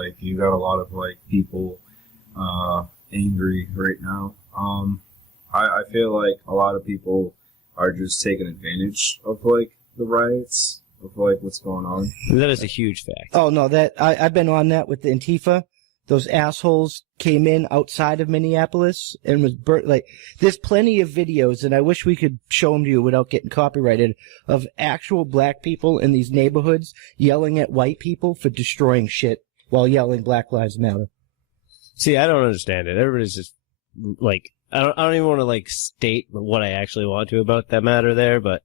Like, you got a lot of, like, people angry right now. I feel like a lot of people are just taking advantage of, like, the riots, of, like, what's going on. That is a huge fact. Oh, no, I've been on that with the Antifa. Those assholes came in outside of Minneapolis and was burnt. Like, there's plenty of videos, and I wish we could show them to you without getting copyrighted, of actual black people in these neighborhoods yelling at white people for destroying shit while yelling Black Lives Matter. See, I don't understand it. Everybody's just, like, I don't even want to, like, state what I actually want to about that matter there, but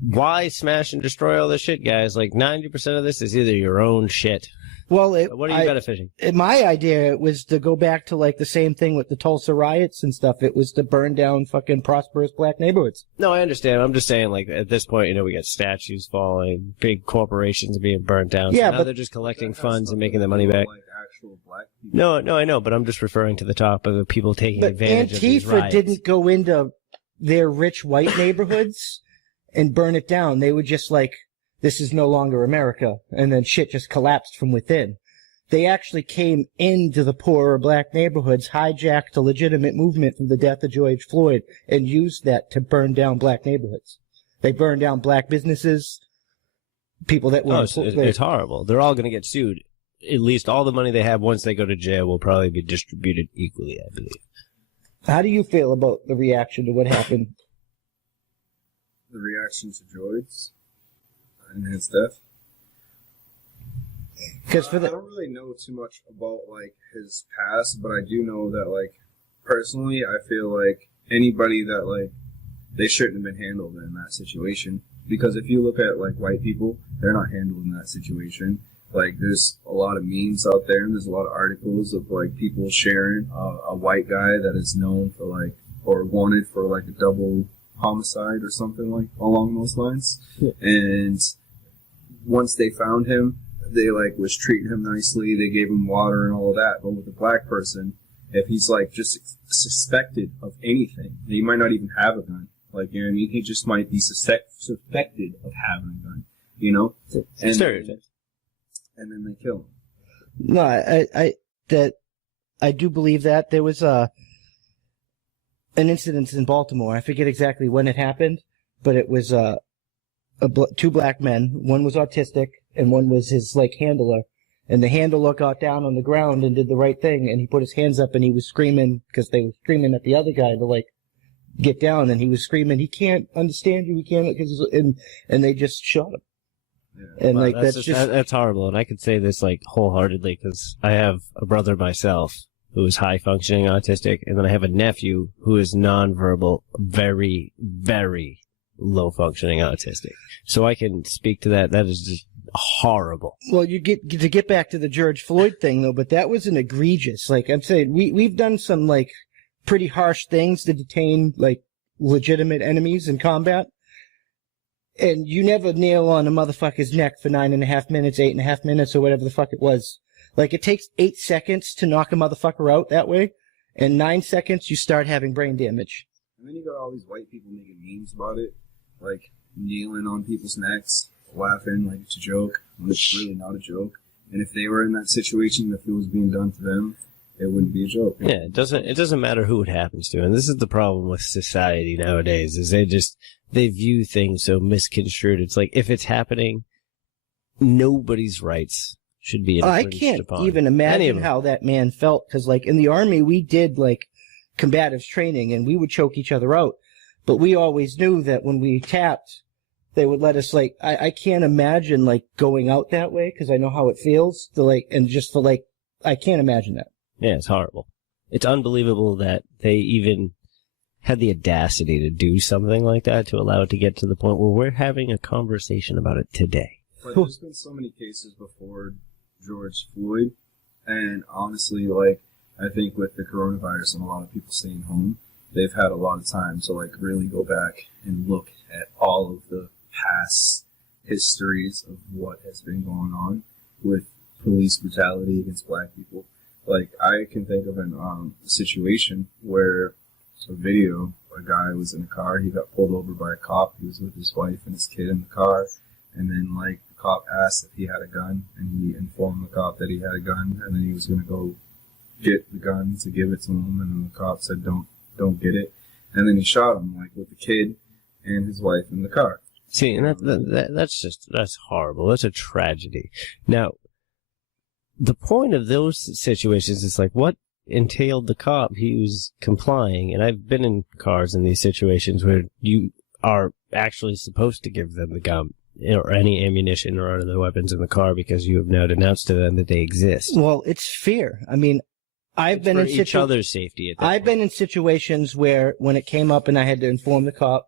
why smash and destroy all this shit, guys? Like, 90% of this is either your own shit. Well, what are you benefiting? My idea was to go back to, like, the same thing with the Tulsa riots and stuff. It was to burn down fucking prosperous black neighborhoods. No, I understand. I'm just saying, like, at this point, we got statues falling, big corporations being burnt down. Yeah, so now but they're just collecting funds and making the money back. Like, actual black people. No, I know, but I'm just referring to the top of the people taking advantage of these Antifa riots. didn't go into their rich white neighborhoods and burn it down. They were just like, this is no longer America, and then shit just collapsed from within. They actually came into the poorer black neighborhoods, hijacked a legitimate movement from the death of George Floyd, and used that to burn down black neighborhoods. They burned down black businesses, people that were... it's horrible. They're all going to get sued. At least all the money they have once they go to jail will probably be distributed equally, I believe. How do you feel about the reaction to what happened? The reaction to George and his death? Because I don't really know too much about, like, his past, but I do know that, like, personally, I feel like anybody that, like, they shouldn't have been handled in that situation. Because if you look at, like, white people, they're not handled in that situation. Like, there's a lot of memes out there, and there's a lot of articles of, like, people sharing a white guy that is known for, like, or wanted for, like, a double homicide or something, like, along those lines. Yeah. And once they found him, they, like, was treating him nicely, they gave him water and all of that. But with a black person, if he's, like, just suspected of anything, he might not even have a gun. Like, you know what I mean? He just might be suspected of having a gun, you know? And then they kill him. No, I do believe that. There was an incident in Baltimore. I forget exactly when it happened, but it was two black men. One was autistic, and one was his, like, handler. And the handler got down on the ground and did the right thing, and he put his hands up, and he was screaming, because they were screaming at the other guy to, like, get down, and he was screaming, he can't understand you, he can't, and they just shot him. Yeah. And, like, that's horrible, and I could say this, like, wholeheartedly, because I have a brother myself who is high-functioning autistic, and then I have a nephew who is nonverbal, very, very low-functioning autistic. So I can speak to that. That is just horrible. Well, you get back to the George Floyd thing, though, but that was an egregious, like, I'm saying, we've done some, like, pretty harsh things to detain, like, legitimate enemies in combat. And you never nail on a motherfucker's neck for 9.5 minutes, 8.5 minutes, or whatever the fuck it was. Like, it takes 8 seconds to knock a motherfucker out that way, and 9 seconds you start having brain damage. And then you got all these white people making memes about it, like kneeling on people's necks, laughing like it's a joke, when it's really not a joke. And if they were in that situation, if it was being done to them, it wouldn't be a joke. Yeah, it doesn't matter who it happens to. And this is the problem with society nowadays, is they view things so misconstrued. It's like, if it's happening, nobody's rights should be infringed upon. I can't even imagine how that man felt, because, like, in the Army, we did, like, combative training, and we would choke each other out. But we always knew that when we tapped, they would let us, like, I can't imagine, like, going out that way, because I know how it feels, to, like, and just for, like, I can't imagine that. Yeah, it's horrible. It's unbelievable that they even had the audacity to do something like that, to allow it to get to the point where we're having a conversation about it today. But there's been so many cases before George Floyd, and honestly, like, I think with the coronavirus and a lot of people staying home, they've had a lot of time to, like, really go back and look at all of the past histories of what has been going on with police brutality against black people. Like, I can think of a situation where a guy was in a car, he got pulled over by a cop, he was with his wife and his kid in the car, and then, like, the cop asked if he had a gun, and he informed the cop that he had a gun, and then he was going to go get the gun to give it to him, and then the cop said, don't get it. And then he shot him, like, with the kid and his wife in the car. See, and that's horrible. That's a tragedy. Now, the point of those situations is like, what entailed the cop? He was complying, and I've been in cars in these situations where you are actually supposed to give them the gun or any ammunition or other weapons in the car because you have now denounced to them that they exist. Well, it's fear. I mean, I've been in each other's safety. At that I've been in situations where when it came up and I had to inform the cop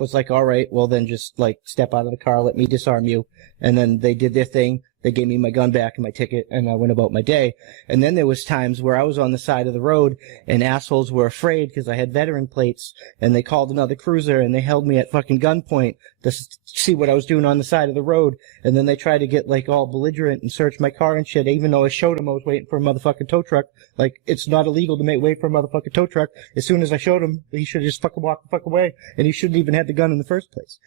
was like, all right, well then just like step out of the car, let me disarm you. And then they did their thing. They gave me my gun back and my ticket, and I went about my day. And then there was times where I was on the side of the road, and assholes were afraid because I had veteran plates, and they called another cruiser, and they held me at fucking gunpoint to see what I was doing on the side of the road. And then they tried to get, like, all belligerent and search my car and shit, even though I showed them I was waiting for a motherfucking tow truck. Like, it's not illegal to wait for a motherfucking tow truck. As soon as I showed him, he should have just fucking walked the fuck away, and he shouldn't even have the gun in the first place.